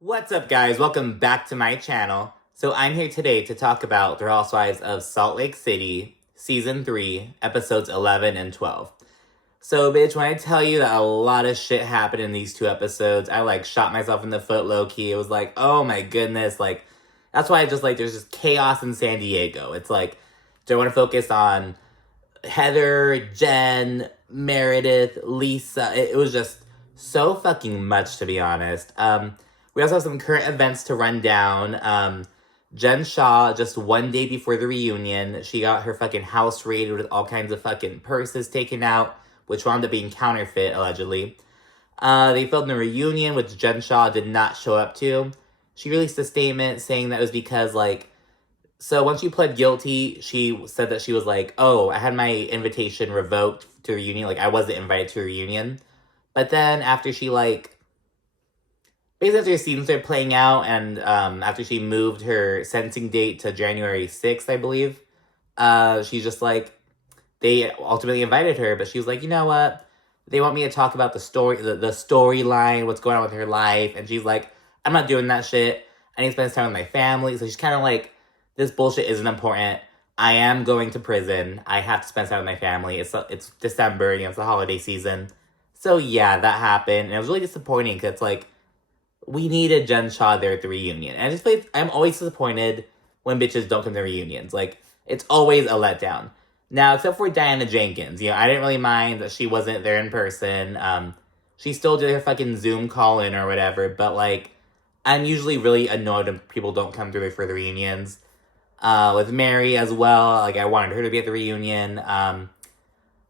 What's up, guys? Welcome back to my channel. So I'm here today to talk about The Housewives of Salt Lake City, Season 3, Episodes 11 and 12. So, bitch, when I tell you that a lot of shit happened in these two episodes, I, shot myself in the foot low-key. It was like, oh my goodness, that's why there's just chaos in San Diego. It's like, do I want to focus on Heather, Jen, Meredith, Lisa? It was just so fucking much, to be honest. We also have some current events to run down. Jen Shah, just one day before the reunion, she got her fucking house raided with all kinds of fucking purses taken out, which wound up being counterfeit, allegedly. They filmed a reunion, which Jen Shah did not show up to. She released a statement saying that it was because, so once she pled guilty, she said that she was like, oh, I had my invitation revoked to a reunion. I wasn't invited to a reunion. But then after she, basically after the seasons started playing out and after she moved her sentencing date to January 6th, I believe, she's just they ultimately invited her, but she was like, you know what? They want me to talk about the storyline, what's going on with her life. And she's like, I'm not doing that shit. I need to spend time with my family. So she's kind of like, this bullshit isn't important. I am going to prison. I have to spend time with my family. It's December, it's the holiday season. So yeah, that happened. And it was really disappointing because it's we needed Jen Shah there at the reunion. And I'm always disappointed when bitches don't come to reunions. It's always a letdown. Now, except for Diana Jenkins, I didn't really mind that she wasn't there in person. She still did her fucking Zoom call-in or whatever, but, I'm usually really annoyed when people don't come through for the reunions. With Mary as well, I wanted her to be at the reunion.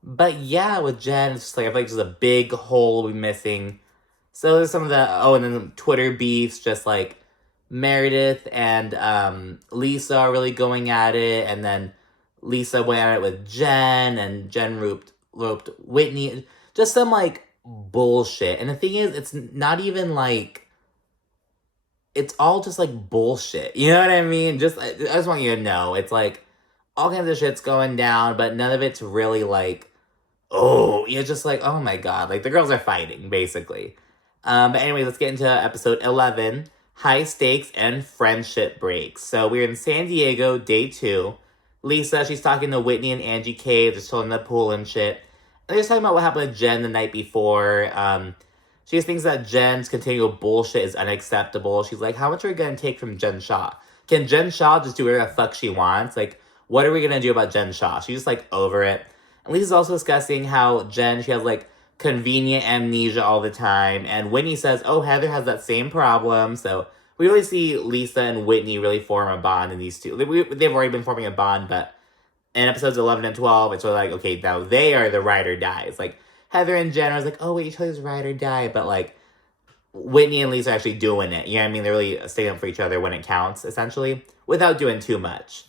But yeah, with Jen, it's just I feel like just a big hole we're missing. So there's some of and then Twitter beefs, just Meredith and Lisa are really going at it, and then Lisa went at it with Jen, and Jen roped Whitney. Just some bullshit. And the thing is, it's not even it's all just bullshit. You know what I mean? I just want you to know, it's all kinds of shit's going down, but none of it's really oh, you're just oh my god, the girls are fighting, basically. But anyway, let's get into episode 11, High Stakes and Friendship Breaks. So we're in San Diego, day 2. Lisa, she's talking to Whitney and Angie K, just chilling in the pool and shit. And they're just talking about what happened to Jen the night before. She just thinks that Jen's continual bullshit is unacceptable. She's like, how much are we going to take from Jen Shah? Can Jen Shah just do whatever the fuck she wants? What are we going to do about Jen Shah? She's just over it. And Lisa's also discussing how Jen, she has convenient amnesia all the time. And Whitney says, oh, Heather has that same problem. So we really see Lisa and Whitney really form a bond in these two. They've already been forming a bond, but in episodes 11 and 12, it's really okay, now they are the ride or dies. Heather and Jen are oh, wait, each other's ride or die. But Whitney and Lisa are actually doing it. You know what I mean? They're really staying up for each other when it counts, essentially, without doing too much.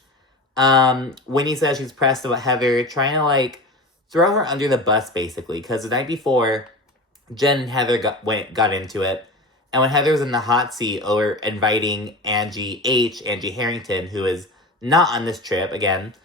Whitney says she's pressed about Heather, trying to throw her under the bus, basically, because the night before, Jen and Heather got into it, and when Heather was in the hot seat over inviting Angie Harrington, who is not on this trip, again,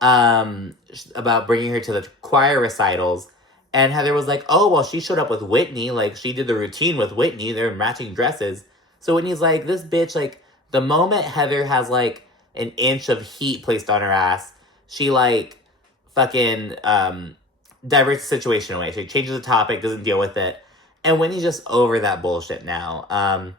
about bringing her to the choir recitals, and Heather was like, oh, well, she showed up with Whitney, she did the routine with Whitney, they're matching dresses, so Whitney's like, this bitch, the moment Heather has, an inch of heat placed on her ass, she, fucking diverts the situation away. She changes the topic, doesn't deal with it. And Whitney's just over that bullshit now.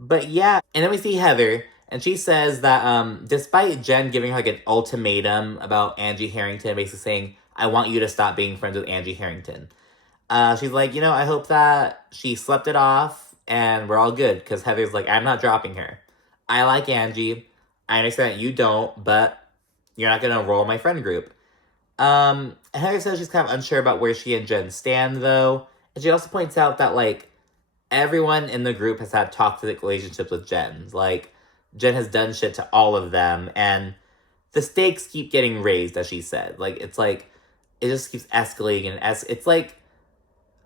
But yeah, and then we see Heather, and she says that despite Jen giving her an ultimatum about Angie Harrington, basically saying, I want you to stop being friends with Angie Harrington. She's like, I hope that she slept it off and we're all good, because Heather's like, I'm not dropping her. I like Angie. I understand that you don't, but you're not going to roll my friend group. Heather says she's kind of unsure about where she and Jen stand, though. And she also points out that, everyone in the group has had toxic relationships with Jen. Jen has done shit to all of them, and the stakes keep getting raised, as she said. It just keeps escalating, and it's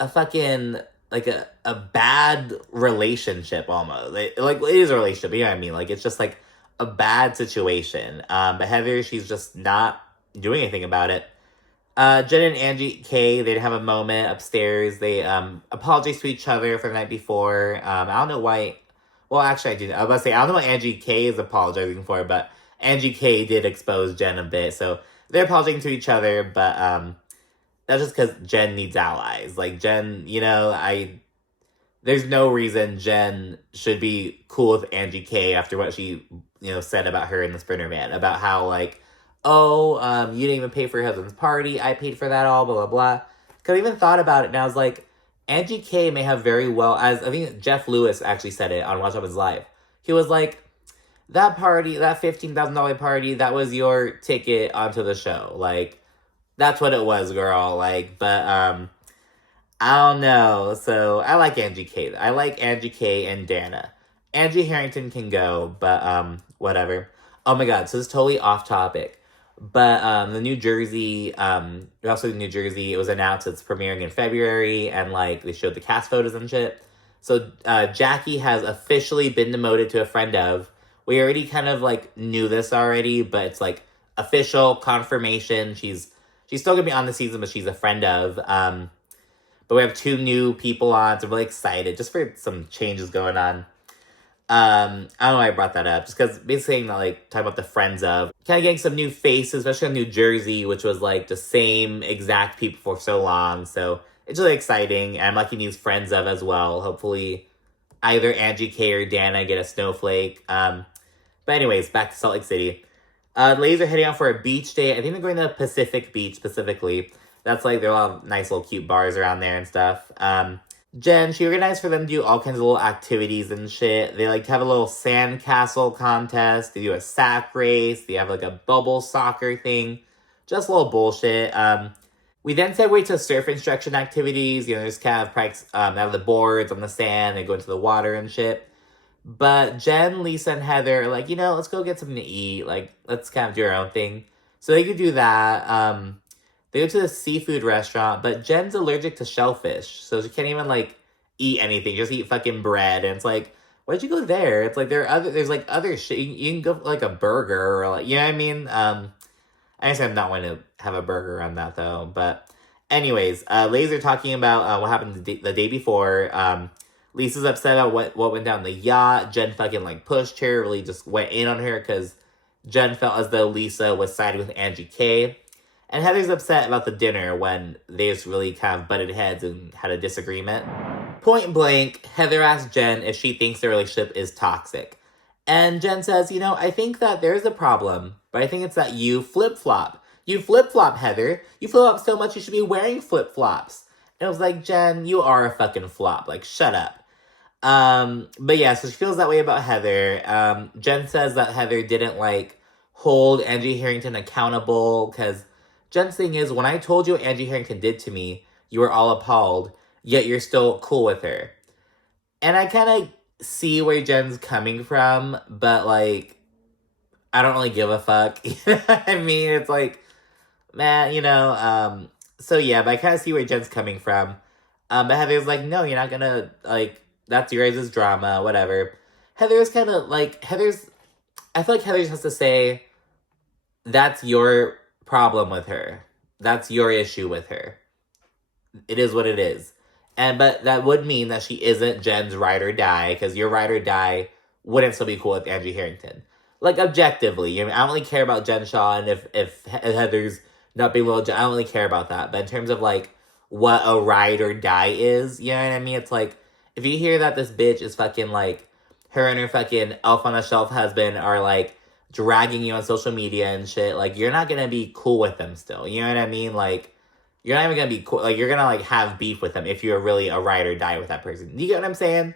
a fucking, a bad relationship, almost. It is a relationship, you know what I mean? It's just, a bad situation. But Heather, she's just not doing anything about it. Jen and Angie K, they'd have a moment upstairs. They apologize to each other for the night before. I don't know why Well, actually, I was about to say, I don't know what Angie K is apologizing for, but Angie K did expose Jen a bit, so they're apologizing to each other, but that's just because Jen needs allies. Like, Jen, there's no reason Jen should be cool with Angie K after what she, said about her in the Sprinter Van, about how, like, oh, you didn't even pay for your husband's party, I paid for that all, blah, blah, blah. Because I even thought about it, and I was like, Angie K may have very well, as I think Jeff Lewis actually said it on Watch Up His Live. He was like, that party, that $15,000 party, that was your ticket onto the show. Like, that's what it was, girl. Like, but, I don't know. So, I like Angie K. I like Angie K and Dana. Angie Harrington can go, but, whatever. Oh my god, so this is totally off topic. But the New Jersey, also New Jersey, it was announced it's premiering in February, and like they showed the cast photos and shit. So Jackie has officially been demoted to a friend of. We already kind of like knew this already, but it's like official confirmation. She's still gonna be on the season, but she's a friend of. But we have 2 new people on, so I'm really excited just for some changes going on. I don't know why I brought that up. Just because basically, like, talking about the friends of, kind of getting some new faces, especially on New Jersey, which was, like, the same exact people for so long. So, it's really exciting. And I'm liking these friends of as well. Hopefully, either Angie K or Dana get a snowflake. But anyways, back to Salt Lake City. Ladies are heading out for a beach day. I think they're going to Pacific Beach specifically. That's, like, there are a lot of nice little cute bars around there and stuff. Jen, she organized for them to do all kinds of little activities and shit. They like to have a little sandcastle contest. They do a sack race. They have like a bubble soccer thing. Just a little bullshit. We then segue to surf instruction activities. Just kind of practice have the boards on the sand. They go into the water and shit. But Jen, Lisa, and Heather are like, let's go get something to eat. Like, let's kind of do our own thing. So they could do that. They go to the seafood restaurant, but Jen's allergic to shellfish, so she can't even, like, eat anything. Just eat fucking bread, and it's like, why'd you go there? It's like, there's, like, other shit. You can go for, like, a burger, or, like, you know what I mean? I guess I'm not going to have a burger on that, though, but anyways, ladies are talking about what happened the day before. Lisa's upset about what went down the yacht. Jen fucking, like, pushed her, really just went in on her, because Jen felt as though Lisa was siding with Angie K. And Heather's upset about the dinner when they just really kind of butted heads and had a disagreement. Point blank, Heather asks Jen if she thinks the relationship is toxic. And Jen says, I think that there's a problem, but I think it's that you flip-flop. You flip-flop, Heather. You flip-flop so much you should be wearing flip-flops. And it was like, Jen, you are a fucking flop. Like, shut up. But yeah, so she feels that way about Heather. Jen says that Heather didn't, like, hold Angie Harrington accountable, because Jen's thing is, when I told you what Angie Harrington did to me, you were all appalled, yet you're still cool with her. And I kind of see where Jen's coming from, but, like, I don't really give a fuck. You know what I mean? It's like, man, so yeah, but I kind of see where Jen's coming from. But Heather's like, no, you're not gonna, like, that's your guys' drama, whatever. Heather's kind of, like, I feel like Heather just has to say, that's your problem with her. That's your issue with her. It is what it is. But that would mean that she isn't Jen's ride or die, because your ride or die wouldn't still be cool with Angie Harrington. Like, objectively, I don't really care about Jen Shah, and if Heather's not being loyal, I don't really care about that. But in terms of, like, what a ride or die is, you know what I mean? It's like, if you hear that this bitch is fucking, like, her and her fucking elf on a shelf husband are, like, dragging you on social media and shit, like, you're not gonna be cool with them still. You know what I mean? Like, you're not even gonna be cool. Like, you're gonna, like, have beef with them if you're really a ride or die with that person. You get what I'm saying?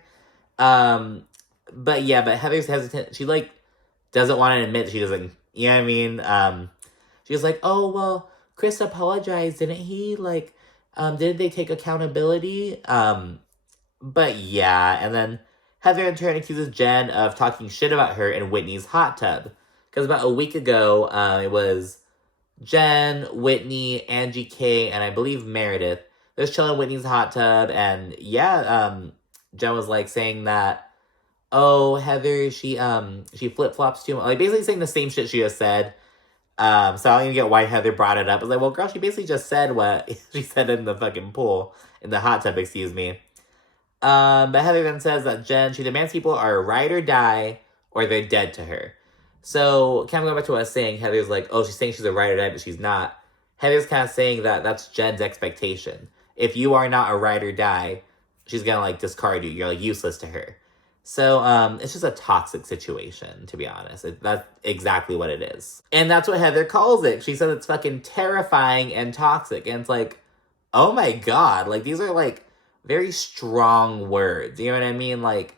But yeah, but Heather's hesitant. She, like, doesn't want to admit that she doesn't, you know what I mean? She's like, oh, well, Chris apologized, didn't he? Like, didn't they take accountability? But yeah, and then Heather in turn accuses Jen of talking shit about her in Whitney's hot tub. Because about a week ago, it was Jen, Whitney, Angie K, and I believe Meredith. They're just chilling in Whitney's hot tub, and yeah, Jen was, like, saying that, oh, Heather, she flip-flops too much. Like, basically saying the same shit she just said. So I don't even get why Heather brought it up. I was like, well, girl, she basically just said what she said in the fucking pool. In the hot tub, excuse me. But Heather then says that she demands people are ride or die or they're dead to her. So, kind of going back to what I was saying, Heather's like, oh, she's saying she's a ride or die, but she's not. Heather's kind of saying that that's Jen's expectation. If you are not a ride or die, she's gonna, like, discard you. You're, like, useless to her. So, it's just a toxic situation, to be honest. That's exactly what it is. And that's what Heather calls it. She says it's fucking terrifying and toxic. And it's like, oh my god. Like, these are, like, very strong words. You know what I mean? Like,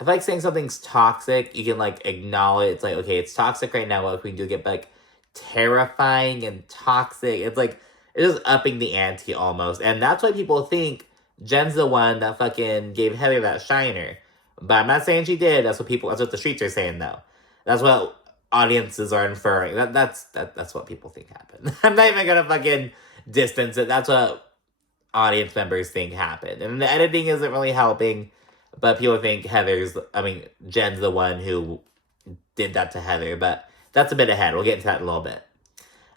I feel like saying something's toxic, you can, like, acknowledge, it's like, okay, it's toxic right now, what can we do to get, like, terrifying and toxic? It's like, it's just upping the ante almost. And that's why people think Jen's the one that fucking gave Heather that shiner. But I'm not saying she did. That's what the streets are saying, though. That's what audiences are inferring. That's what people think happened. I'm not even gonna fucking distance it. That's what audience members think happened. And the editing isn't really helping. But people think Jen's the one who did that to Heather. But that's a bit ahead. We'll get into that in a little bit.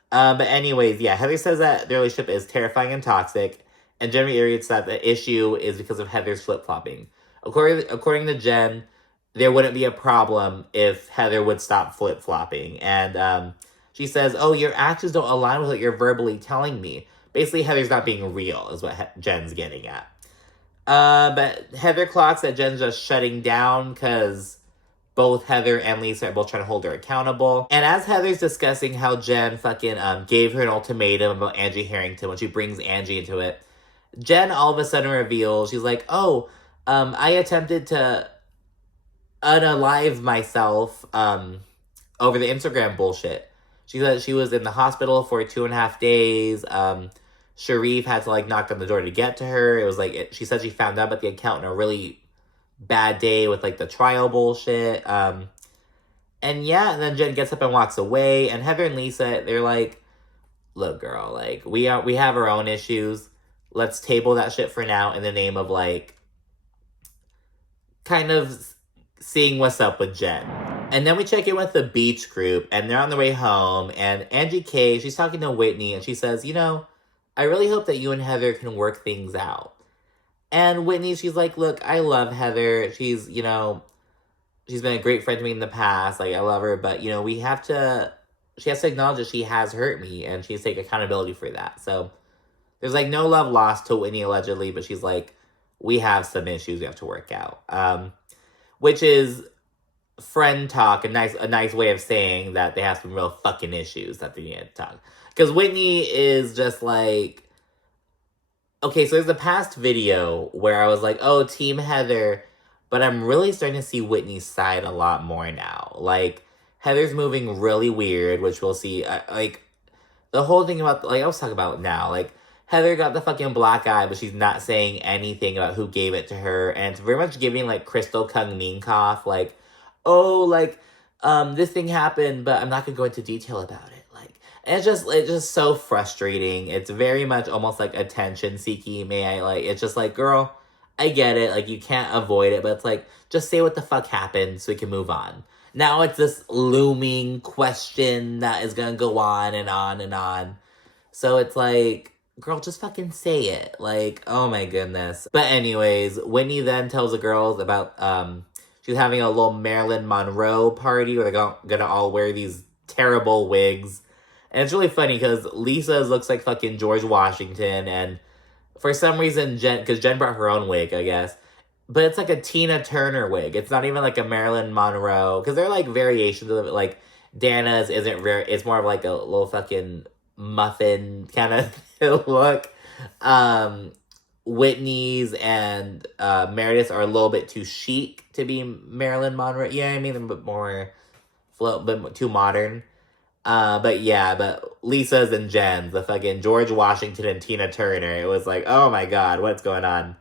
But anyways, yeah, Heather says that their relationship is terrifying and toxic. And Jen reiterates that the issue is because of Heather's flip-flopping. According to Jen, there wouldn't be a problem if Heather would stop flip-flopping. And she says, oh, your actions don't align with what you're verbally telling me. Basically, Heather's not being real, is what Jen's getting at. But Heather clocks that Jen's just shutting down because both Heather and Lisa are both trying to hold her accountable. And as Heather's discussing how Jen fucking gave her an ultimatum about Angie Harrington when she brings Angie into it, Jen all of a sudden reveals, she's like, oh, I attempted to unalive myself over the Instagram bullshit. She said she was in the hospital for 2.5 days. Sharif had to, like, knock on the door to get to her. It was like, she said she found out about the account on a really bad day with, like, the trial bullshit. And yeah, and then Jen gets up and walks away. And Heather and Lisa, they're like, look, girl, like, we have our own issues. Let's table that shit for now in the name of, like, kind of seeing what's up with Jen. And then we check in with the beach group, and they're on their way home. And Angie K, she's talking to Whitney, and she says, you know, I really hope that you and Heather can work things out. And Whitney, she's like, look, I love Heather. She's, you know, she's been a great friend to me in the past. Like, I love her. But, you know, she has to acknowledge that she has hurt me. And she has to take accountability for that. So there's, like, no love lost to Whitney, allegedly. But she's like, we have some issues we have to work out. Which is friend talk. A nice way of saying that they have some real fucking issues that they need to talk. Because Whitney is just like, okay, so there's a past video where I was like, oh, Team Heather, but I'm really starting to see Whitney's side a lot more now. Like, Heather's moving really weird, which we'll see. Like, the whole thing about, like, I was talking about now, like, Heather got the fucking black eye, but she's not saying anything about who gave it to her, and it's very much giving, like, Crystal Kung Minkoff, like, oh, like, this thing happened, but I'm not gonna go into detail about it. It's just so frustrating. It's very much almost like attention seeking. It's just like, girl, I get it. Like, you can't avoid it, but it's like, just say what the fuck happened so we can move on. Now it's this looming question that is gonna go on and on and on. So it's like, girl, just fucking say it. Like, oh my goodness. But anyways, Whitney then tells the girls about, she's having a little Marilyn Monroe party where they're gonna all wear these terrible wigs. And it's really funny because Lisa looks like fucking George Washington, and for some reason, because Jen brought her own wig, I guess, but it's like a Tina Turner wig. It's not even like a Marilyn Monroe, because they're like variations of it. Like, Dana's isn't rare, it's more of like a little fucking muffin kind of look. Whitney's and Meredith are a little bit too chic to be Marilyn Monroe. Yeah, I mean, a bit more but too modern. But Lisa's and Jen's, the fucking George Washington and Tina Turner, it was like, oh my god, what's going on?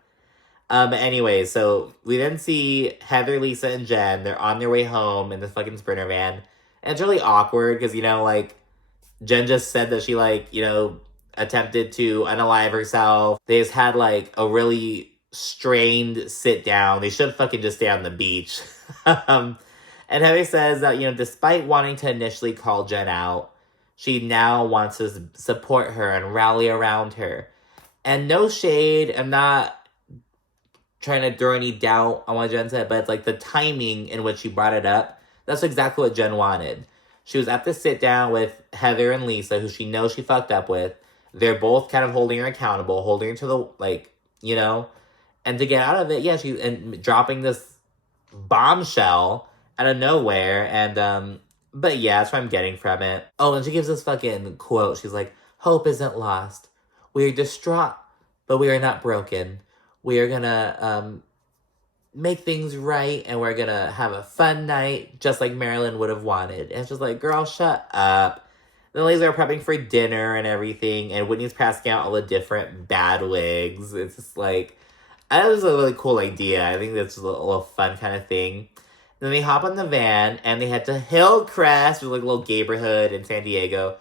Anyway, so we then see Heather, Lisa, and Jen, they're on their way home in the fucking Sprinter van, and it's really awkward, because, you know, like, Jen just said that she, like, you know, attempted to unalive herself. They just had, like, a really strained sit down. They should fucking just stay on the beach. And Heather says that, you know, despite wanting to initially call Jen out, she now wants to support her and rally around her. And no shade, I'm not trying to throw any doubt on what Jen said, but it's like the timing in which she brought it up. That's exactly what Jen wanted. She was at the sit down with Heather and Lisa, who she knows she fucked up with. They're both kind of holding her accountable, holding her to the, like, you know, and to get out of it, yeah, she's and dropping this bombshell out of nowhere, and but yeah, that's what I'm getting from it. Oh, and she gives this fucking quote. She's like, "Hope isn't lost. We are distraught, but we are not broken. We are gonna make things right, and we're gonna have a fun night, just like Marilyn would have wanted." And it's just like, girl, shut up. The ladies are prepping for dinner and everything, and Whitney's passing out all the different bad wigs. It's just like, I thought it was a really cool idea. I think that's a little fun kind of thing. Then they hop on the van, and they head to Hillcrest, which is like a little neighborhood in San Diego.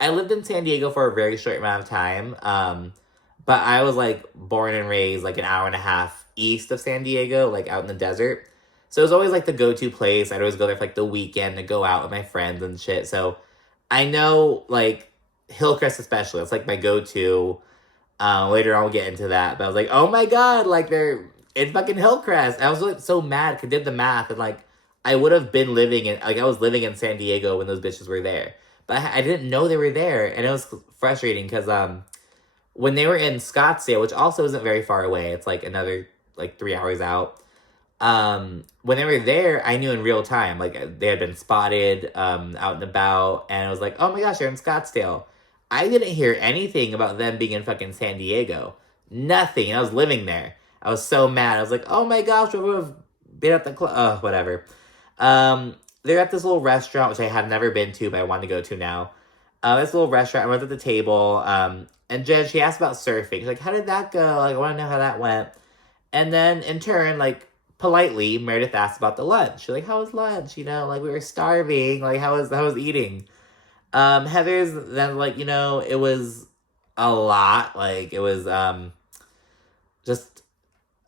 I lived in San Diego for a very short amount of time, but I was like born and raised like an hour and a half east of San Diego, like out in the desert. So it was always like the go-to place. I'd always go there for like the weekend to go out with my friends and shit. So I know like Hillcrest especially. It's like my go-to. Later on we'll get into that. But I was like, oh my god, like they're in fucking Hillcrest. I was like so mad because I did the math and like I would have been living in, like I was living in San Diego when those bitches were there. But I didn't know they were there, and it was frustrating because when they were in Scottsdale, which also isn't very far away, it's like another like 3 hours out. When they were there, I knew in real time, like they had been spotted out and about, and I was like, oh my gosh, they're in Scottsdale. I didn't hear anything about them being in fucking San Diego. Nothing. I was living there. I was so mad. I was like, oh my gosh, we would have been at the club. Oh, whatever. They're at this little restaurant, which I have never been to, but I want to go to now. This little restaurant, I went at the table, and Jen, she asked about surfing. She's like, how did that go? Like, I want to know how that went. And then, in turn, like, politely, Meredith asked about the lunch. She's like, how was lunch? You know, like, we were starving. Like, how was eating? Heather's then, like, you know, it was a lot. Like, it was, just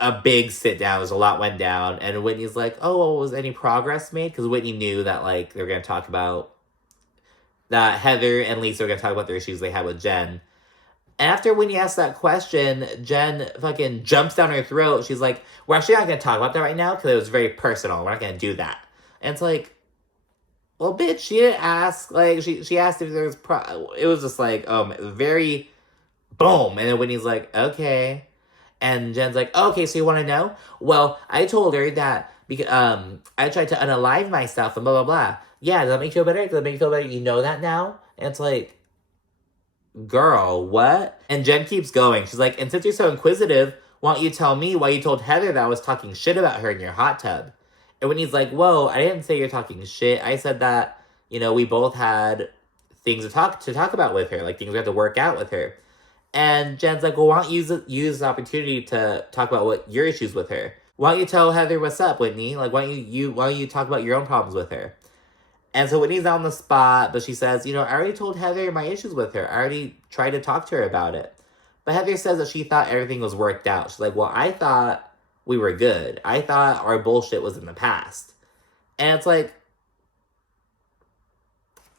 a big sit down. There's a lot went down. And Whitney's like, oh, well, was any progress made? Because Whitney knew that, like, they were going to talk about that Heather and Lisa were going to talk about the issues they had with Jen. And after Whitney asked that question, Jen fucking jumps down her throat. She's like, we're actually not going to talk about that right now because it was very personal. We're not going to do that. And it's like, well, bitch, she didn't ask. Like, she asked if there was it was just like, very boom. And then Whitney's like, okay. And Jen's like, oh, okay, so you want to know? Well, I told her that because I tried to unalive myself and blah, blah, blah. Yeah, does that make you feel better? Does that make you feel better? You know that now? And it's like, girl, what? And Jen keeps going. She's like, and since you're so inquisitive, why don't you tell me why you told Heather that I was talking shit about her in your hot tub? And when he's like, whoa, I didn't say you're talking shit. I said that, you know, we both had things to talk about with her, like things we had to work out with her. And Jen's like, well, why don't you use the opportunity to talk about what your issues with her? Why don't you tell Heather what's up, Whitney? Like, why don't you talk about your own problems with her? And so Whitney's on the spot, but she says, you know, I already told Heather my issues with her. I already tried to talk to her about it. But Heather says that she thought everything was worked out. She's like, well, I thought we were good. I thought our bullshit was in the past. And it's like,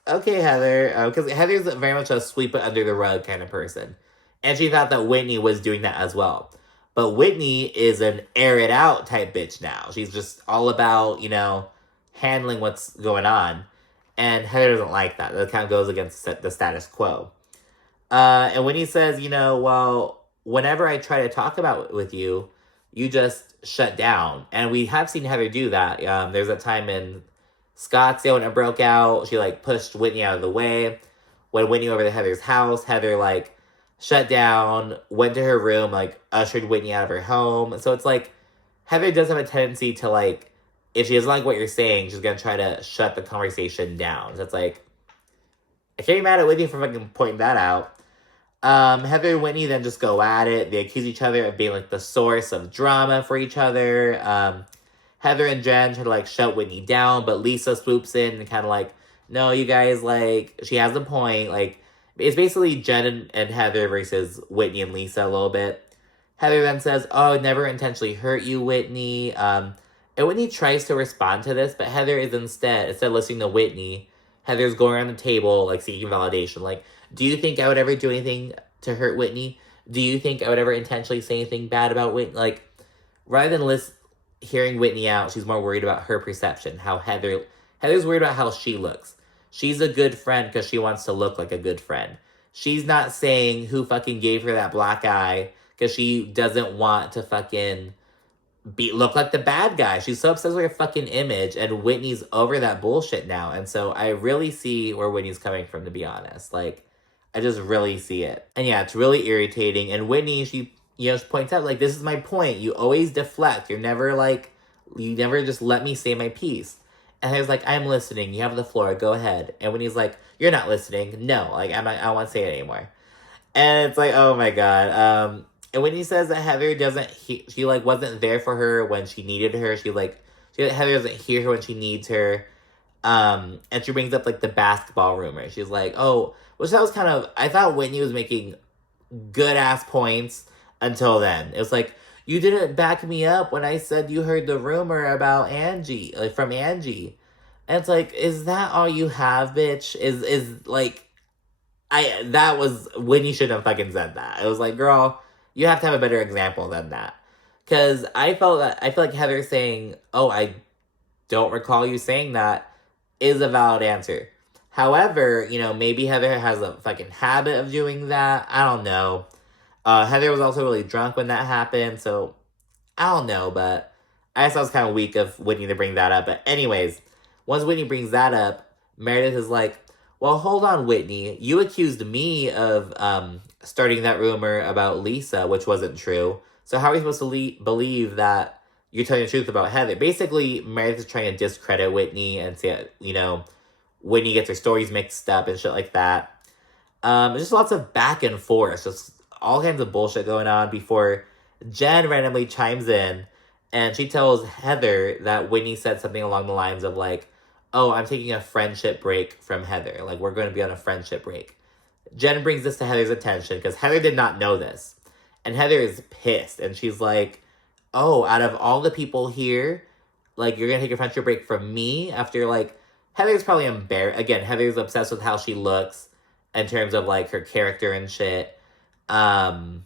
okay, Heather, because Heather's very much a sweep it under the rug kind of person. And she thought that Whitney was doing that as well. But Whitney is an air it out type bitch now. She's just all about, you know, handling what's going on. And Heather doesn't like that. That kind of goes against the status quo. And Whitney says, you know, well, whenever I try to talk about it with you, you just shut down. And we have seen Heather do that. There's a time in Scottsdale when it broke out. She, like, pushed Whitney out of the way. When Whitney went over to Heather's house, Heather, like, shut down, went to her room, like, ushered Whitney out of her home. So it's like, Heather does have a tendency to, like, if she doesn't like what you're saying, she's going to try to shut the conversation down. So it's like, I can't be mad at Whitney for fucking pointing that out. Heather and Whitney then just go at it. They accuse each other of being, like, the source of drama for each other. Heather and Jen try to, like, shut Whitney down, but Lisa swoops in and kind of like, no, you guys, like, she has a point. Like, it's basically Jen and Heather versus Whitney and Lisa a little bit. Heather then says, oh, I never intentionally hurt you, Whitney. And Whitney tries to respond to this, but Heather is instead of listening to Whitney, Heather's going around the table, like, seeking validation. Like, do you think I would ever do anything to hurt Whitney? Do you think I would ever intentionally say anything bad about Whitney? Like, Rather than hearing Whitney out, she's more worried about her perception. How Heather's worried about how she looks. She's a good friend because she wants to look like a good friend. She's not saying who fucking gave her that black eye because she doesn't want to fucking look like the bad guy. She's so obsessed with her fucking image, and Whitney's over that bullshit now. And so I really see where Whitney's coming from, to be honest. Like, I just really see it. And yeah, it's really irritating. And Whitney, she points out, like, this is my point. You always deflect. You never just let me say my piece. And I was like, I'm listening. You have the floor. Go ahead. And when he's like, you're not listening. No, like, I don't want to say it anymore. And it's like, oh my God. And when he says that Heather she like wasn't there for her when she needed her. Heather doesn't hear her when she needs her. And she brings up like the basketball rumor. She's like, oh, which that was I thought Whitney was making good ass points until then. It was like, you didn't back me up when I said you heard the rumor about Angie, like from Angie. And it's like, is that all you have, bitch? Is like, that was when you shouldn't have fucking said that. It was like, girl, you have to have a better example than that. Because I feel like Heather saying, oh, I don't recall you saying that, is a valid answer. However, maybe Heather has a fucking habit of doing that. I don't know. Heather was also really drunk when that happened, so I don't know, but I guess I was kind of weak of Whitney to bring that up. But anyways, once Whitney brings that up, Meredith is like, well, hold on, Whitney. You accused me of starting that rumor about Lisa, which wasn't true. So how are we supposed to believe that you're telling the truth about Heather? Basically, Meredith is trying to discredit Whitney and say, Whitney gets her stories mixed up and shit like that. Just lots of back and forth. Just all kinds of bullshit going on before Jen randomly chimes in and she tells Heather that Whitney said something along the lines of like, oh, I'm taking a friendship break from Heather. Like, we're going to be on a friendship break. Jen brings this to Heather's attention because Heather did not know this. And Heather is pissed. And she's like, oh, out of all the people here, like, you're going to take a friendship break from me after, like, Heather's probably embarrassed. Again, Heather's obsessed with how she looks in terms of, like, her character and shit. So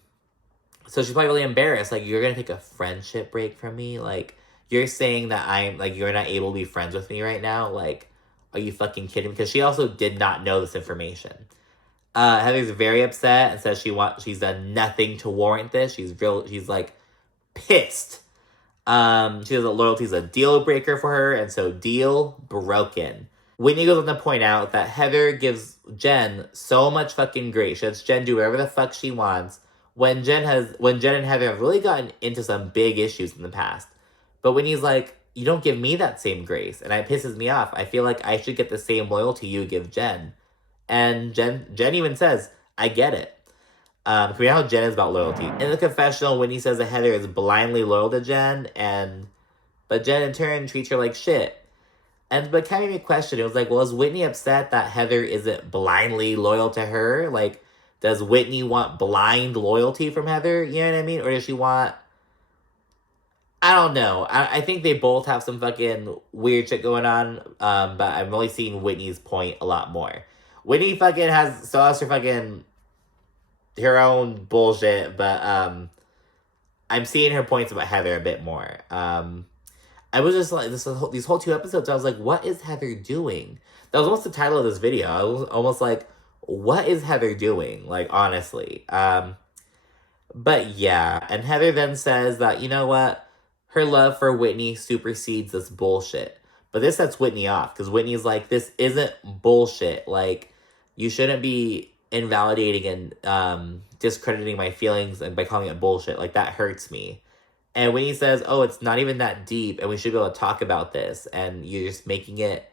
she's probably really embarrassed. Like, you're going to take a friendship break from me? Like, you're saying that you're not able to be friends with me right now? Like, are you fucking kidding me? Because she also did not know this information. Heather's very upset and says she's done nothing to warrant this. She's like pissed. She says that loyalty is a deal breaker for her, and so deal broken. Whitney goes on to point out that Heather gives Jen so much fucking grace. She lets Jen do whatever the fuck she wants. When Jen and Heather have really gotten into some big issues in the past. But when he's like, you don't give me that same grace, and it pisses me off. I feel like I should get the same loyalty you give Jen. And Jen even says, I get it. We know how Jen is about loyalty. In the confessional, Whitney says that Heather is blindly loyal to Jen, but Jen in turn treats her like shit. But kind of made me question, it was like, well, is Whitney upset that Heather isn't blindly loyal to her? Like, does Whitney want blind loyalty from Heather? You know what I mean? Or does she want... I don't know. I think they both have some fucking weird shit going on, but I'm really seeing Whitney's point a lot more. Whitney fucking has her fucking... her own bullshit, but I'm seeing her points about Heather a bit more. I was just like, these whole 2 episodes, I was like, what is Heather doing? That was almost the title of this video. I was almost like, what is Heather doing? Like, honestly. But yeah, and Heather then says that, you know what? Her love for Whitney supersedes this bullshit. But this sets Whitney off, because Whitney's like, this isn't bullshit. Like, you shouldn't be invalidating and discrediting my feelings and by calling it bullshit. Like, that hurts me. And when he says, oh, it's not even that deep and we should be able to talk about this, and you're just making it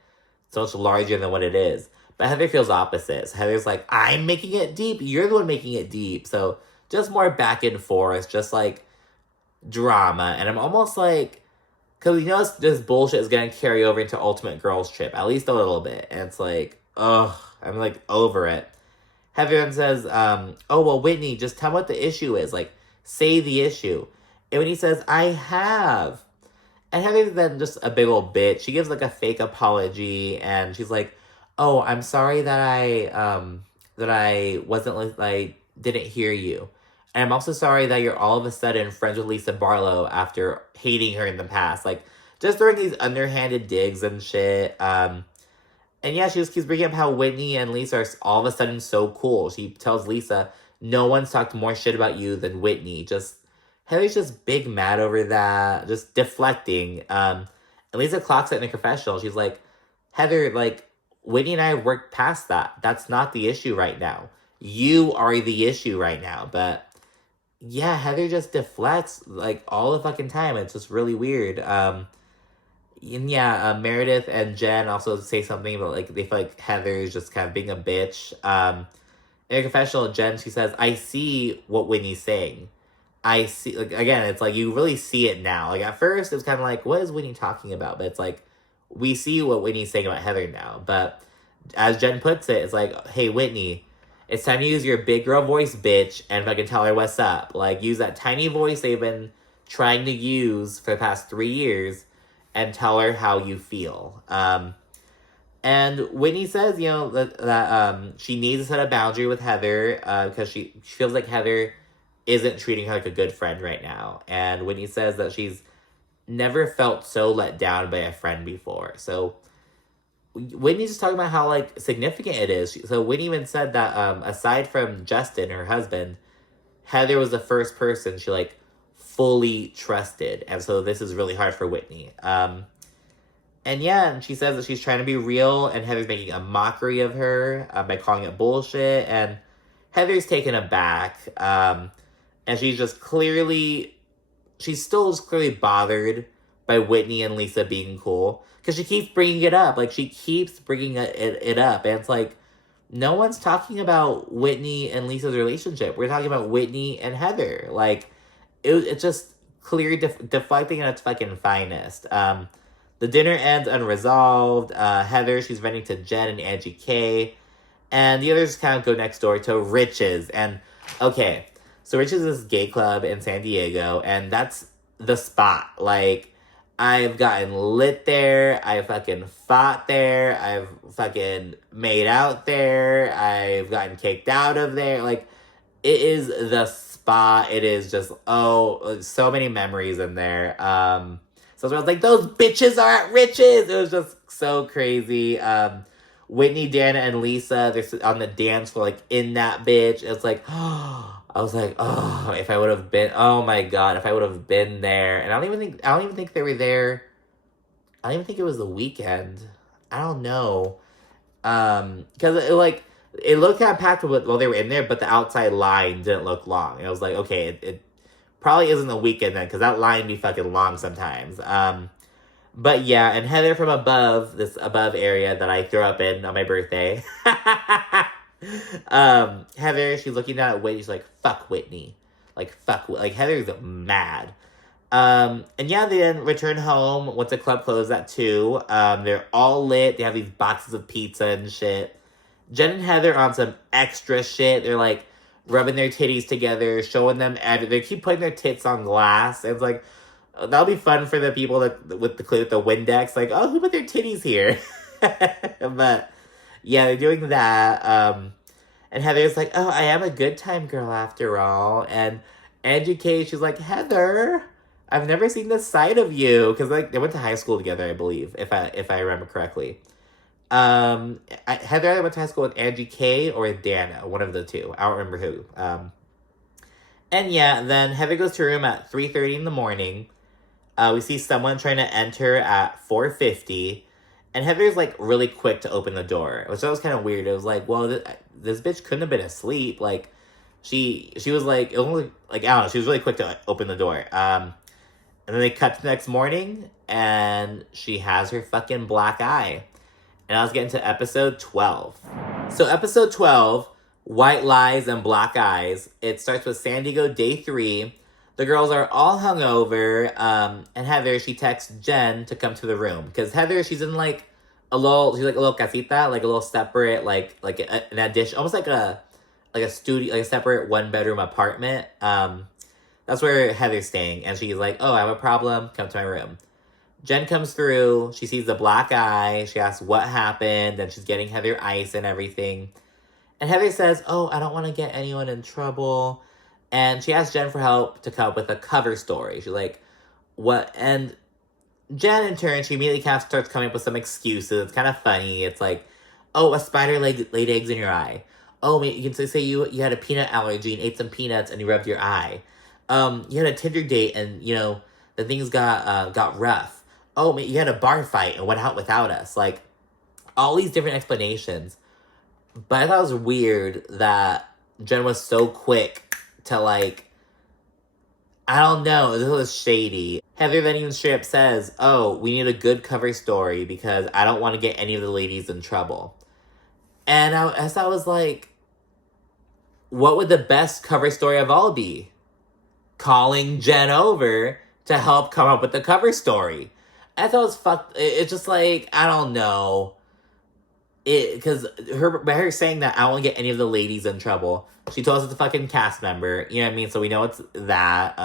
so much larger than what it is. But Heather feels opposite. So Heather's like, I'm making it deep. You're the one making it deep. So just more back and forth, just like drama. And I'm almost like, because this bullshit is going to carry over into Ultimate Girls Trip, at least a little bit. And it's like, ugh, I'm like over it. Heather then says, oh, well, Whitney, just tell me what the issue is. Like, say the issue. And when he says, I have. And Heather's then just a big old bitch. She gives like a fake apology. And she's like, oh, I'm sorry that I wasn't, I didn't hear you. And I'm also sorry that you're all of a sudden friends with Lisa Barlow after hating her in the past. Like, just throwing these underhanded digs and shit. And yeah, she just keeps bringing up how Whitney and Lisa are all of a sudden so cool. She tells Lisa, no one's talked more shit about you than Whitney. Just, Heather's just big mad over that, just deflecting. And Lisa clocks it in the confessional. She's like, Heather, like, Whitney and I have worked past that. That's not the issue right now. You are the issue right now. But yeah, Heather just deflects like all the fucking time. It's just really weird. And yeah, Meredith and Jen also say something about like they feel like Heather is just kind of being a bitch. In a confessional, Jen, she says, "I see what Whitney's saying. I see." Like again, it's like you really see it now. Like at first, it was kind of like, "What is Whitney talking about?" But it's like we see what Whitney's saying about Heather now. But as Jen puts it, it's like, "Hey Whitney, it's time to use your big girl voice, bitch, and fucking tell her what's up. Like use that tiny voice they've been trying to use for the past 3 years." And tell her how you feel. And Whitney says, you know, that she needs to set a boundary with Heather because she feels like Heather isn't treating her like a good friend right now. And Whitney says that she's never felt so let down by a friend before. So Whitney's just talking about how, like, significant it is. So Whitney even said that aside from Justin, her husband, Heather was the first person she, like, fully trusted. And so this is really hard for Whitney. And yeah, and she says that she's trying to be real and Heather's making a mockery of her by calling it bullshit. And Heather's taken aback. And she's just clearly, she's still just clearly bothered by Whitney and Lisa being cool. Because she keeps bringing it up. Like, she keeps bringing it up. And it's like, no one's talking about Whitney and Lisa's relationship. We're talking about Whitney and Heather. Like, it's just clear deflecting at its fucking finest. The dinner ends unresolved. Heather, she's venting to Jen and Angie K. And the others kind of go next door to Rich's. And, okay, so Rich's is this gay club in San Diego. And that's the spot. Like, I've gotten lit there. I fucking fought there. I've fucking made out there. I've gotten kicked out of there. Like, it is the spot. It is just, so many memories in there. So I was like, those bitches are at Rich's. It was just so crazy. Whitney, Dana, and Lisa, they're on the dance floor, like, in that bitch. It's like, I was like, if I would have been, oh my God, if I would have been there. And I don't even think they were there. I don't even think it was the weekend. I don't know. Because it looked kind of packed while they were in there, but the outside line didn't look long. And I was like, okay, it probably isn't the weekend then, because that line be fucking long sometimes. But yeah, and Heather from above, this above area that I threw up in on my birthday. Heather, she's looking down at Whitney, she's like, fuck Whitney. Like, Heather's mad. And yeah, they then return home once the club closed at 2. They're all lit, they have these boxes of pizza and shit. Jen and Heather on some extra shit. They're like rubbing their titties together, showing them. They keep putting their tits on glass. And it's like, that'll be fun for the people that with the Windex. Like, who put their titties here? But yeah, they're doing that. And Heather's like, I am a good time girl after all. And Angie K, she's like, Heather, I've never seen this side of you. Because like they went to high school together, I believe, if I remember correctly. Heather, I went to high school with Angie K or Dana, one of the two. I don't remember who. And yeah, then Heather goes to her room at 3:30 in the morning. We see someone trying to enter at 4:50. And Heather's like really quick to open the door, which was kind of weird. It was like, well, this bitch couldn't have been asleep. Like, she was like, only like, I don't know, she was really quick to open the door. And then they cut to the next morning, and she has her fucking black eye. And I was getting to episode 12. So episode 12, White Lies and Black Eyes. It starts with San Diego day 3. The girls are all hungover. And Heather, she texts Jen to come to the room. Because Heather, she's in like a little casita, like a little separate, like an addition, almost like a studio, like a separate 1-bedroom apartment. That's where Heather's staying. And she's like, I have a problem. Come to my room. Jen comes through, she sees the black eye, she asks what happened, and she's getting Heather ice and everything. And Heather says, I don't want to get anyone in trouble. And she asked Jen for help to come up with a cover story. She's like, what? And Jen, in turn, she immediately kind of starts coming up with some excuses. It's kind of funny. It's like, oh, a spider laid eggs in your eye. Oh, you can say you had a peanut allergy and ate some peanuts and you rubbed your eye. You had a Tinder date and, the things got rough. Oh, you had a bar fight and went out without us. Like, all these different explanations. But I thought it was weird that Jen was so quick to, like, I don't know, this was shady. Heather then even straight up says, oh, we need a good cover story because I don't want to get any of the ladies in trouble. And as I was like, what would the best cover story of all be? Calling Jen over to help come up with the cover story. I thought it was fucked. It's just like, I don't know. Because by her saying that I don't want to get any of the ladies in trouble, she told us it's a fucking cast member. You know what I mean? So we know it's that.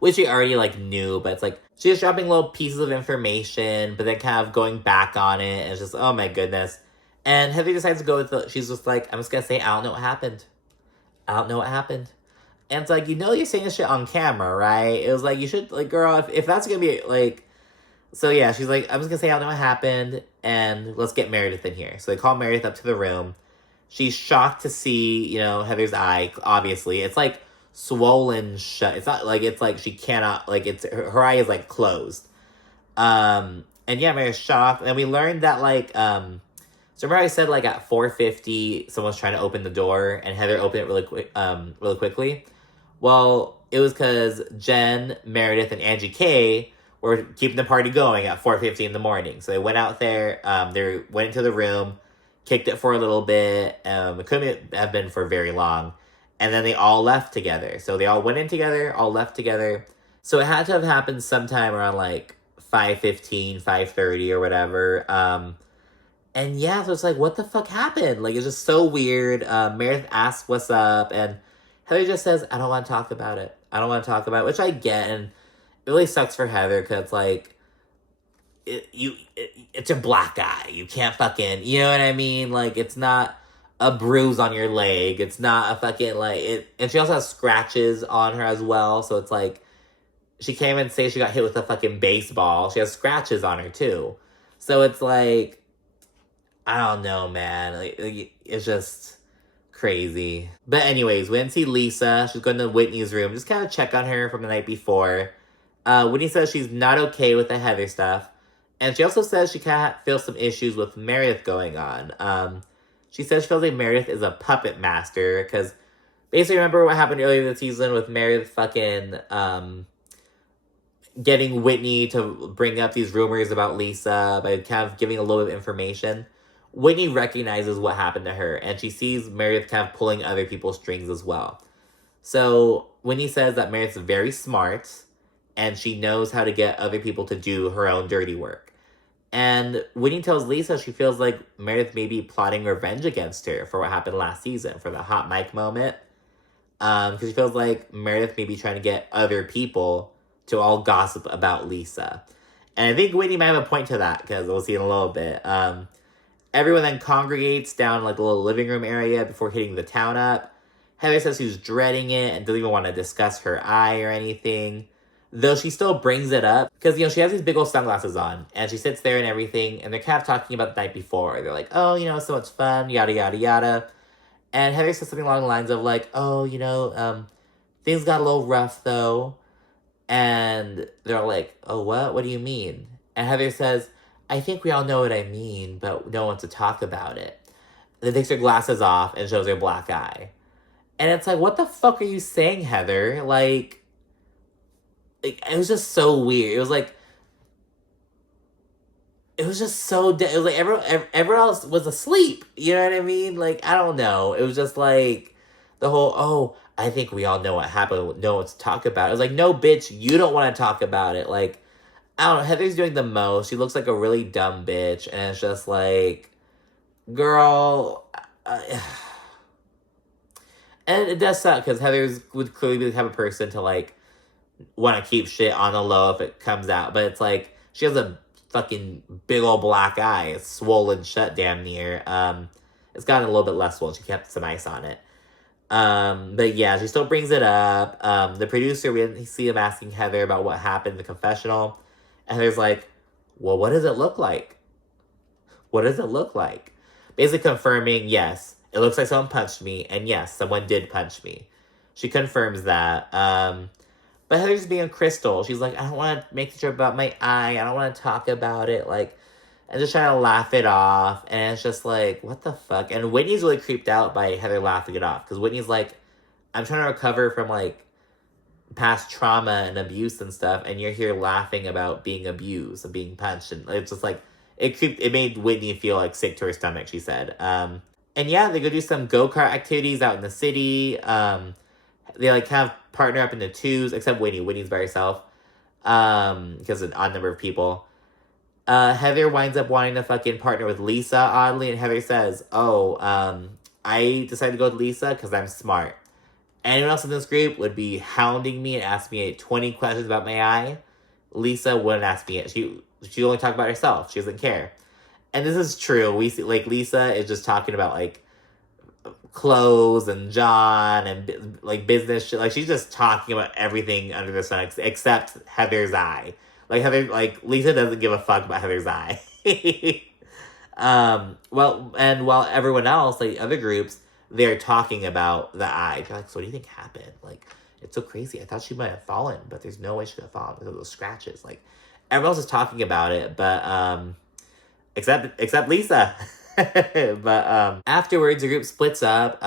Which we already, like, knew. But it's like, she's dropping little pieces of information, but then kind of going back on it. And it's just, oh my goodness. And Heather decides to go with she's just like, I'm just going to say, I don't know what happened. I don't know what happened. And it's like, you're saying this shit on camera, right? It was like, you should, like, girl, if that's going to be, like... So, yeah, she's like, I'm just going to say I don't know what happened, and let's get Meredith in here. So they call Meredith up to the room. She's shocked to see, Heather's eye, obviously. It's, like, swollen shut. It's not, like, it's, like, she cannot, like, it's, her eye is, like, closed. And, yeah, Meredith's shocked. And we learned that, like, so remember I said, like, at 4:50, someone's trying to open the door, and Heather opened it really quickly? Well, it was because Jen, Meredith, and Angie K were keeping the party going at 4:50 in the morning. So they went out there, they went into the room, kicked it for a little bit. It couldn't have been for very long. And then they all left together. So they all went in together, all left together. So it had to have happened sometime around like 5:15, 5:30 or whatever. And yeah, so it's like, what the fuck happened? Like, it's just so weird. Meredith asks what's up, and Heather just says, I don't want to talk about it. I don't want to talk about it, which I get, and it really sucks for Heather, because, like, it's a black eye. You can't fucking, you know what I mean? Like, it's not a bruise on your leg. It's not a fucking, like, and she also has scratches on her as well, so it's like, she can't even say she got hit with a fucking baseball. She has scratches on her, too. So it's like, I don't know, man. Like, it's just crazy. But anyways, we didn't see Lisa. She's going to Whitney's room. Just kind of check on her from the night before. Whitney says she's not okay with the Heather stuff. And she also says she kind of feels some issues with Meredith going on. She says she feels like Meredith is a puppet master. Because basically, remember what happened earlier this season with Meredith fucking getting Whitney to bring up these rumors about Lisa by kind of giving a little bit of information. Whitney recognizes what happened to her, and she sees Meredith kind of pulling other people's strings as well. So Whitney says that Meredith's very smart, and she knows how to get other people to do her own dirty work. And Whitney tells Lisa she feels like Meredith may be plotting revenge against her for what happened last season, for the hot mic moment. Because she feels like Meredith may be trying to get other people to all gossip about Lisa. And I think Whitney might have a point to that, because we'll see in a little bit. Everyone then congregates down like a little living room area before hitting the town up. Heather says she's dreading it and doesn't even want to discuss her eye or anything. Though she still brings it up because, she has these big old sunglasses on and she sits there and everything. And they're kind of talking about the night before. They're like, oh, it's so much fun, yada, yada, yada. And Heather says something along the lines of like, oh, things got a little rough though. And they're like, oh, what? What do you mean? And Heather says, I think we all know what I mean, but no one wants to talk about it. Then takes her glasses off and shows her black eye. And it's like, what the fuck are you saying, Heather? Like it was just so weird. It was like, it was just so, it was like everyone else was asleep. You know what I mean? Like, I don't know. It was just like the whole, oh, I think we all know what happened. No one wants to talk about it. I was like, no, bitch, you don't want to talk about it. Like, I don't know, Heather's doing the most. She looks like a really dumb bitch, and it's just like, girl, and it does suck, because Heather would clearly be the type of person to, like, want to keep shit on the low if it comes out, but it's like, she has a fucking big old black eye. It's swollen shut damn near. It's gotten a little bit less swollen. She kept some ice on it. But yeah, she still brings it up. The producer, we didn't see him asking Heather about what happened in the confessional. And Heather's like, well, what does it look like? What does it look like? Basically confirming, yes, it looks like someone punched me, and yes, someone did punch me. She confirms that. But Heather's being Crystal. She's like, I don't want to make a joke about my eye. I don't want to talk about it. Like, and just trying to laugh it off. And it's just like, what the fuck? And Whitney's really creeped out by Heather laughing it off. Because Whitney's like, I'm trying to recover from, like, past trauma and abuse and stuff. And you're here laughing about being abused and being punched. And it's just like, it made Whitney feel, like, sick to her stomach, she said. And yeah, they go do some go-kart activities out in the city. They, like, kind of partner up into twos, except Whitney. Whitney's by herself. Because of an odd number of people. Heather winds up wanting to fucking partner with Lisa, oddly, and Heather says, I decided to go with Lisa because I'm smart. Anyone else in this group would be hounding me and ask me 20 questions about my eye. Lisa wouldn't ask me it. She only talk about herself. She doesn't care. And this is true. We see, like, Lisa is just talking about, like, clothes and John and, like, business shit. Like, she's just talking about everything under the sun except Heather's eye. Like, Lisa doesn't give a fuck about Heather's eye. Well, and while everyone else, like, other groups, they're talking about the eye. They're like, so what do you think happened? Like, it's so crazy. I thought she might have fallen, but there's no way she could have fallen because of those scratches. Like, everyone else is talking about it, but, except Lisa. But afterwards, the group splits up.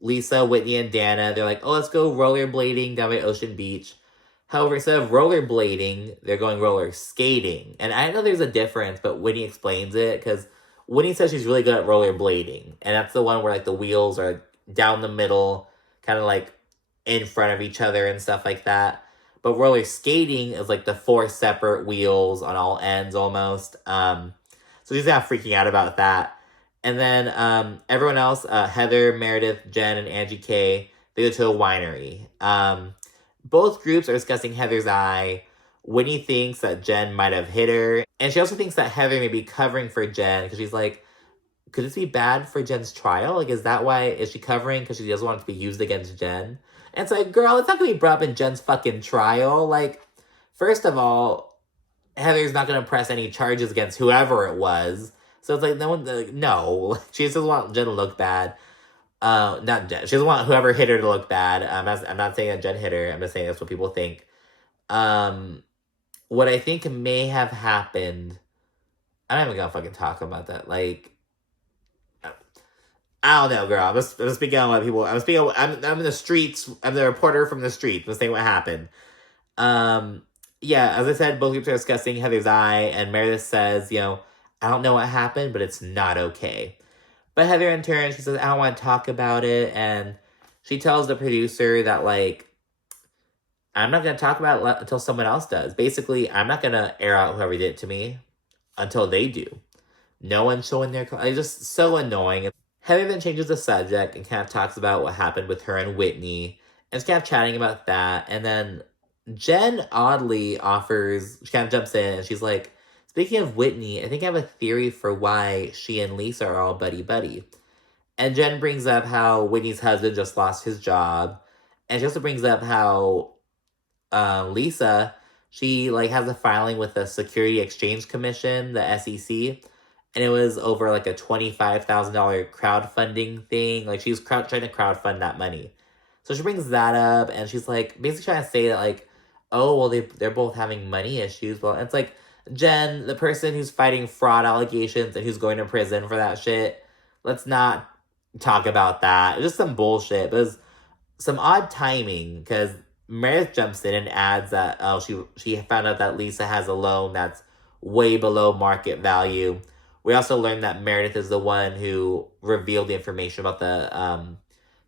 Lisa, Whitney, and Dana, they're like, oh, let's go rollerblading down by Ocean Beach. However, instead of rollerblading, they're going roller skating. And I know there's a difference, but Whitney explains it, because Whitney says she's really good at rollerblading. And that's the one where, like, the wheels are down the middle, kind of, like, in front of each other and stuff like that. But roller skating is, like, the 4 separate wheels on all ends, almost. So she's kind of freaking out about that. And then everyone else, Heather, Meredith, Jen, and Angie K, they go to a winery. Both groups are discussing Heather's eye. Whitney thinks that Jen might have hit her. And she also thinks that Heather may be covering for Jen, because she's like, could this be bad for Jen's trial? Like, is that why? Is she covering because she doesn't want it to be used against Jen? And it's like, girl, it's not going to be brought up in Jen's fucking trial. Like, first of all, Heather's not going to press any charges against whoever it was. So it's like, no. She just doesn't want Jen to look bad. Not Jen. She doesn't want whoever hit her to look bad. I'm not saying that Jen hit her. I'm just saying that's what people think. What I think may have happened, I'm not even gonna fucking talk about that. Like, I don't know, girl. I'm speaking on what people. I'm in the streets. I'm the reporter from the streets. I'm saying what happened. Yeah, as I said, both groups are discussing Heather's eye, and Meredith says, I don't know what happened, but it's not okay. But Heather, in turn, she says, I don't want to talk about it, and she tells the producer that, like, I'm not going to talk about it until someone else does. Basically, I'm not going to air out whoever did it to me until they do. No one's showing their... It's just so annoying. Heather then changes the subject and kind of talks about what happened with her and Whitney, and is kind of chatting about that, and then Jen oddly offers... She kind of jumps in, and she's like, speaking of Whitney, I think I have a theory for why she and Lisa are all buddy-buddy. And Jen brings up how Whitney's husband just lost his job, and she also brings up how Lisa, she, like, has a filing with the Security Exchange Commission, the SEC, and it was over, like, a $25,000 crowdfunding thing. Like, she was trying to crowdfund that money. So she brings that up, and she's, like, basically trying to say that, like, oh, well, they're both having money issues. Well, it's like, Jen, the person who's fighting fraud allegations and who's going to prison for that shit, let's not talk about that. It's just some bullshit. But it was some odd timing, because Meredith jumps in and adds that, she found out that Lisa has a loan that's way below market value. We also learned that Meredith is the one who revealed the information about the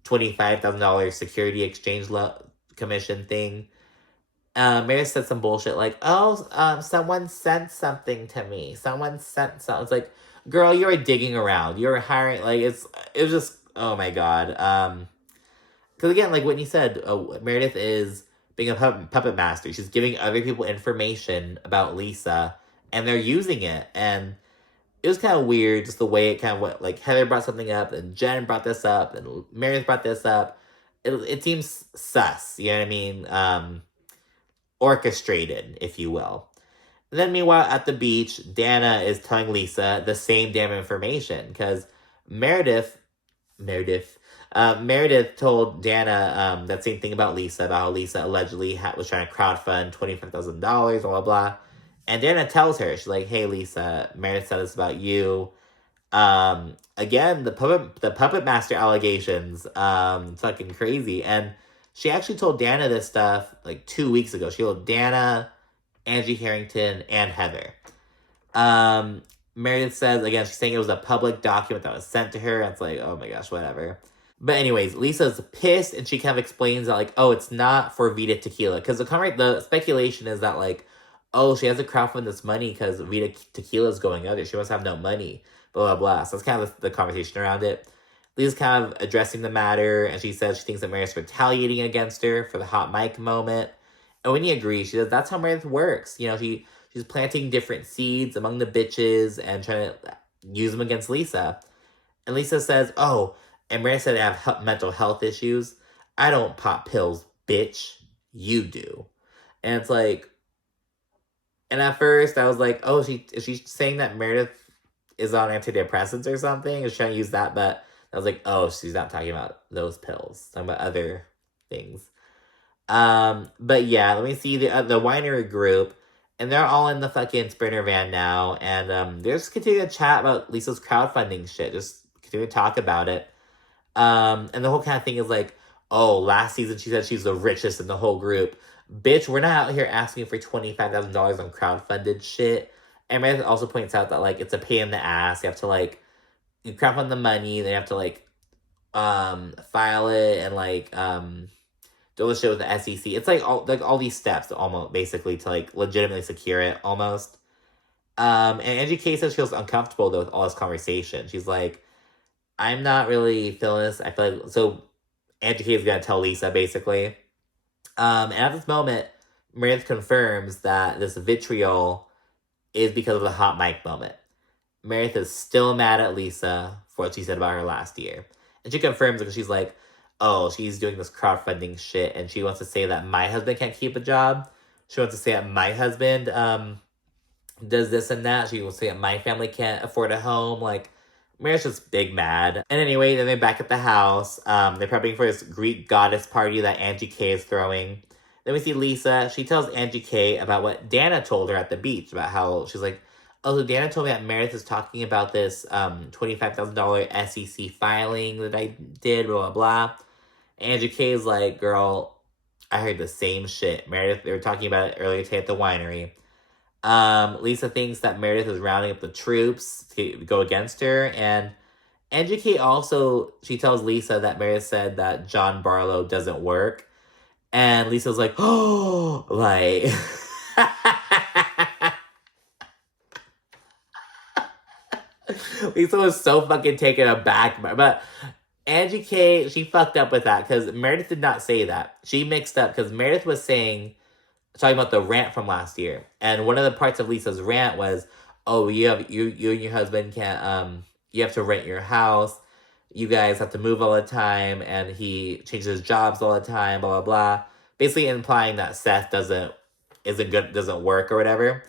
$25,000 Security Exchange Commission thing. Meredith said some bullshit like, someone sent something to me. Someone sent something. It's like, girl, you're digging around. You're hiring, like, it was just, oh my god. Because again, like Whitney said, Meredith is being a puppet master. She's giving other people information about Lisa, and they're using it. And it was kind of weird, just the way it kind of went. Like, Heather brought something up, and Jen brought this up, and Meredith brought this up. it seems sus, you know what I mean? Orchestrated, if you will. And then meanwhile, at the beach, Dana is telling Lisa the same damn information, because Meredith Meredith told Dana that same thing about Lisa, about how Lisa allegedly was trying to crowdfund $25,000, blah, blah, blah. And Dana tells her, she's like, hey, Lisa, Meredith said this about you. Again, the puppet master allegations, fucking crazy. And she actually told Dana this stuff like 2 weeks ago. She told Dana, Angie Harrington, and Heather. Meredith says, again, she's saying it was a public document that was sent to her. And it's like, oh my gosh, whatever. But anyways, Lisa's pissed, and she kind of explains that, like, oh, it's not for Vita Tequila. Because the speculation is that, like, oh, she has to crowdfund this money because Vita Tequila is going under. She must have no money, blah, blah, blah. So that's kind of the conversation around it. Lisa's kind of addressing the matter, and she says she thinks that Meredith's retaliating against her for the hot mic moment. And Whitney agrees. She says that's how Meredith works. You know, she's planting different seeds among the bitches and trying to use them against Lisa. And Lisa says, oh, and Meredith said I have mental health issues. I don't pop pills, bitch. You do. And it's like, and at first I was like, oh, is she saying that Meredith is on antidepressants or something? Is she trying to use that? But I was like, oh, she's not talking about those pills. Talking about other things. But yeah, let me see the winery group. And they're all in the fucking Sprinter van now. And they're just continuing to chat about Lisa's crowdfunding shit. Just continue to talk about it. And the whole kind of thing is like, oh, last season she said she's the richest in the whole group. Bitch, we're not out here asking for $25,000 on crowdfunded shit. And Meredith also points out that, like, it's a pain in the ass. You have to, like, you crowdfund the money, then you have to, like, file it and, like, do all the shit with the SEC. It's, like all these steps, almost, basically, to, like, legitimately secure it, almost. And Angie K says she feels uncomfortable, though, with all this conversation. She's like, I'm not really feeling this. I feel like, so Angie K is gonna tell Lisa, basically. And at this moment, Meredith confirms that this vitriol is because of the hot mic moment. Meredith is still mad at Lisa for what she said about her last year. And she confirms because she's like, oh, she's doing this crowdfunding shit, and she wants to say that my husband can't keep a job. She wants to say that my husband does this and that. She wants to say that my family can't afford a home. Like, Meredith's just big mad. And anyway, then they're back at the house. They're prepping for this Greek goddess party that Angie K is throwing. Then we see Lisa. She tells Angie K about what Dana told her at the beach, about how she's like, oh, so Dana told me that Meredith is talking about this $25,000 SEC filing that I did, blah, blah, blah. Angie K is like, girl, I heard the same shit. Meredith, they were talking about it earlier today at the winery. Lisa thinks that Meredith is rounding up the troops to go against her, and Angie K also, she tells Lisa that Meredith said that John Barlow doesn't work, and Lisa's like, oh, like, Lisa was so fucking taken aback, but Angie K, she fucked up with that, because Meredith did not say that. She mixed up, because Meredith was talking about the rant from last year. And one of the parts of Lisa's rant was, oh, you and your husband can't, you have to rent your house. You guys have to move all the time. And he changes jobs all the time, blah, blah, blah. Basically implying that Seth doesn't work or whatever.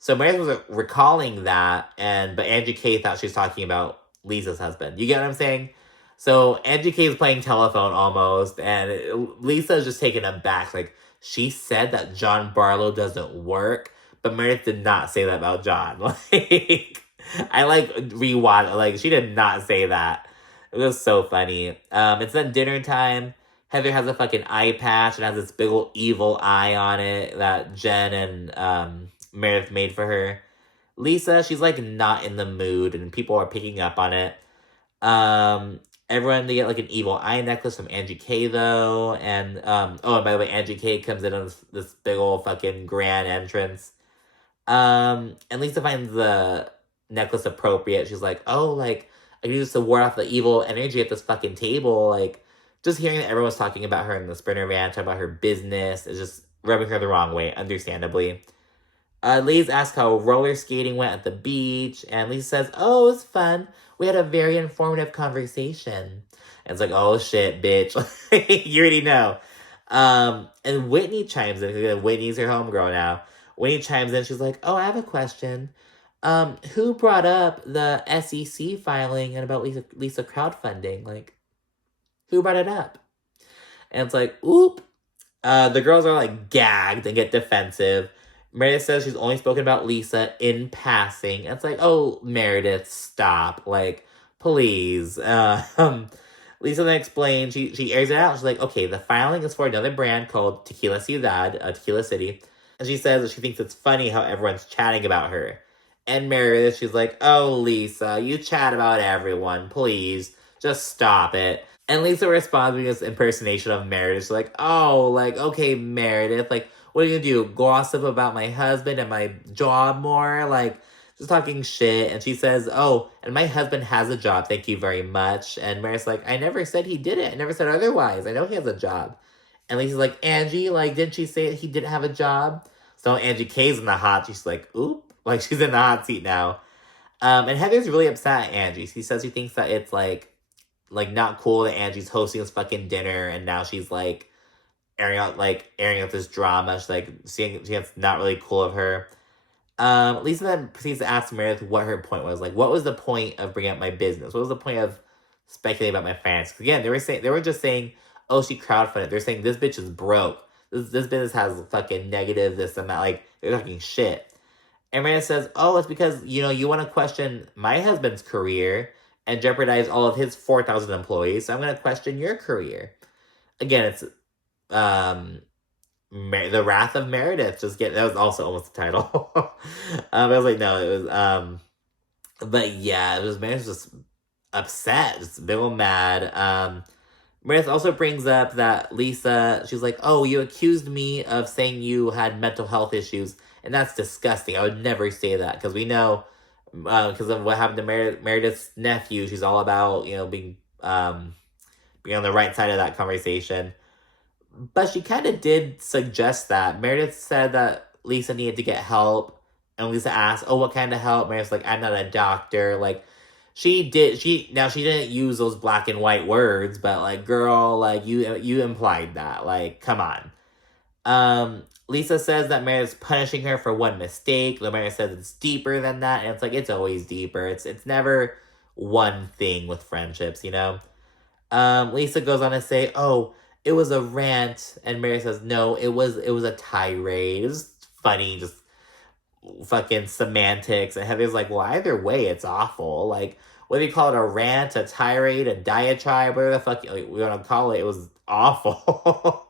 So Meredith was recalling that, but Angie K thought she was talking about Lisa's husband. You get what I'm saying? So Angie K is playing telephone almost, and Lisa's just taken aback. Like, she said that John Barlow doesn't work, but Meredith did not say that about John. Like, I, like, rewatched, like, she did not say that. It was so funny. It's then dinner time. Heather has a fucking eye patch and has this big old evil eye on it that Jen and Meredith made for her. Lisa, she's, like, not in the mood, and people are picking up on it. Everyone, they get, like, an evil eye necklace from Angie K, though. And, and by the way, Angie K comes in on this big old fucking grand entrance. And Lisa finds the necklace appropriate. She's like, oh, like, I can use this to ward off the evil energy at this fucking table. Like, just hearing that everyone's talking about her in the Sprinter van, talking about her business, is just rubbing her the wrong way, understandably. Lisa asks how roller skating went at the beach, and Lisa says, "Oh, it was fun. We had a very informative conversation." And it's like, "Oh shit, bitch, you already know." And Whitney chimes in because Whitney's her homegirl now. Whitney chimes in. She's like, "Oh, I have a question. Who brought up the SEC filing and about Lisa crowdfunding? Like, who brought it up?" And it's like, "Oop." The girls are like gagged and get defensive. Meredith says she's only spoken about Lisa in passing. And it's like, oh, Meredith, stop. Like, please. Lisa then explains, she airs it out. She's like, okay, the filing is for another brand called Tequila Ciudad, Tequila City. And she says that she thinks it's funny how everyone's chatting about her. And Meredith, she's like, oh, Lisa, you chat about everyone. Please, just stop it. And Lisa responds with this impersonation of Meredith. She's like, oh, like, okay, Meredith, like, what are you gonna do? Gossip about my husband and my job more? Like, just talking shit. And she says, oh, and my husband has a job, thank you very much. And Meredith's like, I never said he didn't. I never said otherwise. I know he has a job. And Lisa's like, Angie, like, didn't she say he didn't have a job? So Angie K's in the hot. She's like, oop. Like, she's in the hot seat now. And Heather's really upset at Angie. She says she thinks that it's, like not cool that Angie's hosting this fucking dinner, and now she's like airing out this drama. She's like seeing it's not really cool of her. Lisa then proceeds to ask Meredith what her point was. Like, what was the point of bringing up my business? What was the point of speculating about my finances? Again, they were just saying, oh, she crowdfunded. They're saying this bitch is broke. This business has fucking negative this amount. Like, they're talking shit. And Meredith says, oh, it's because, you want to question my husband's career and jeopardize all of his 4,000 employees. So I'm going to question your career. Again, it's The Wrath of Meredith. That was also almost the title. I was like, no, it was, but yeah, Meredith was just upset, just a bit mad. Meredith also brings up that Lisa, she's like, oh, you accused me of saying you had mental health issues, and that's disgusting. I would never say that, because we know, because of what happened to Meredith's nephew, she's all about, being on the right side of that conversation. But she kind of did suggest that. Meredith said that Lisa needed to get help, and Lisa asked, oh, what kind of help? Meredith's like, I'm not a doctor. Like, she didn't use those black and white words, but like, girl, like, you implied that. Like, come on. Lisa says that Meredith's punishing her for one mistake. Meredith says it's deeper than that, and it's like, it's always deeper. It's never one thing with friendships, Lisa goes on to say, oh, it was a rant, and Meredith says, no, it was a tirade. It was funny, just fucking semantics. And Heather's like, well, either way, it's awful. Like, whether you call it a rant, a tirade, a diatribe, whatever the fuck we want to call it, it was awful.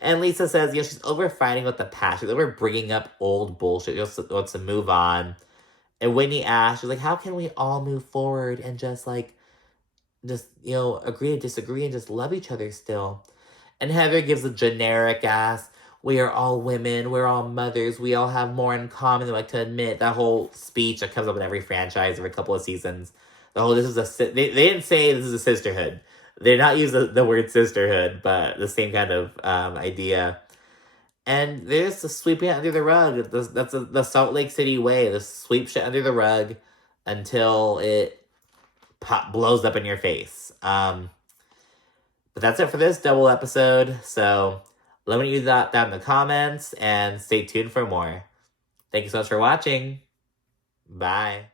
And Lisa says, she's over fighting with the past. She's over bringing up old bullshit. She just wants to move on. And Whitney asks, she's like, how can we all move forward and just agree to disagree and just love each other still? And Heather gives a generic ass, we are all women, we're all mothers, we all have more in common than we like to admit. That whole speech that comes up in every franchise every couple of seasons. They didn't say this is a sisterhood. They did not use the word sisterhood, but the same kind of idea. And they're just sweeping it under the rug. That's the Salt Lake City way. Just sweep shit under the rug until it blows up in your face. But that's it for this double episode. So let me know what you thought down in the comments, and stay tuned for more. Thank you so much for watching. Bye.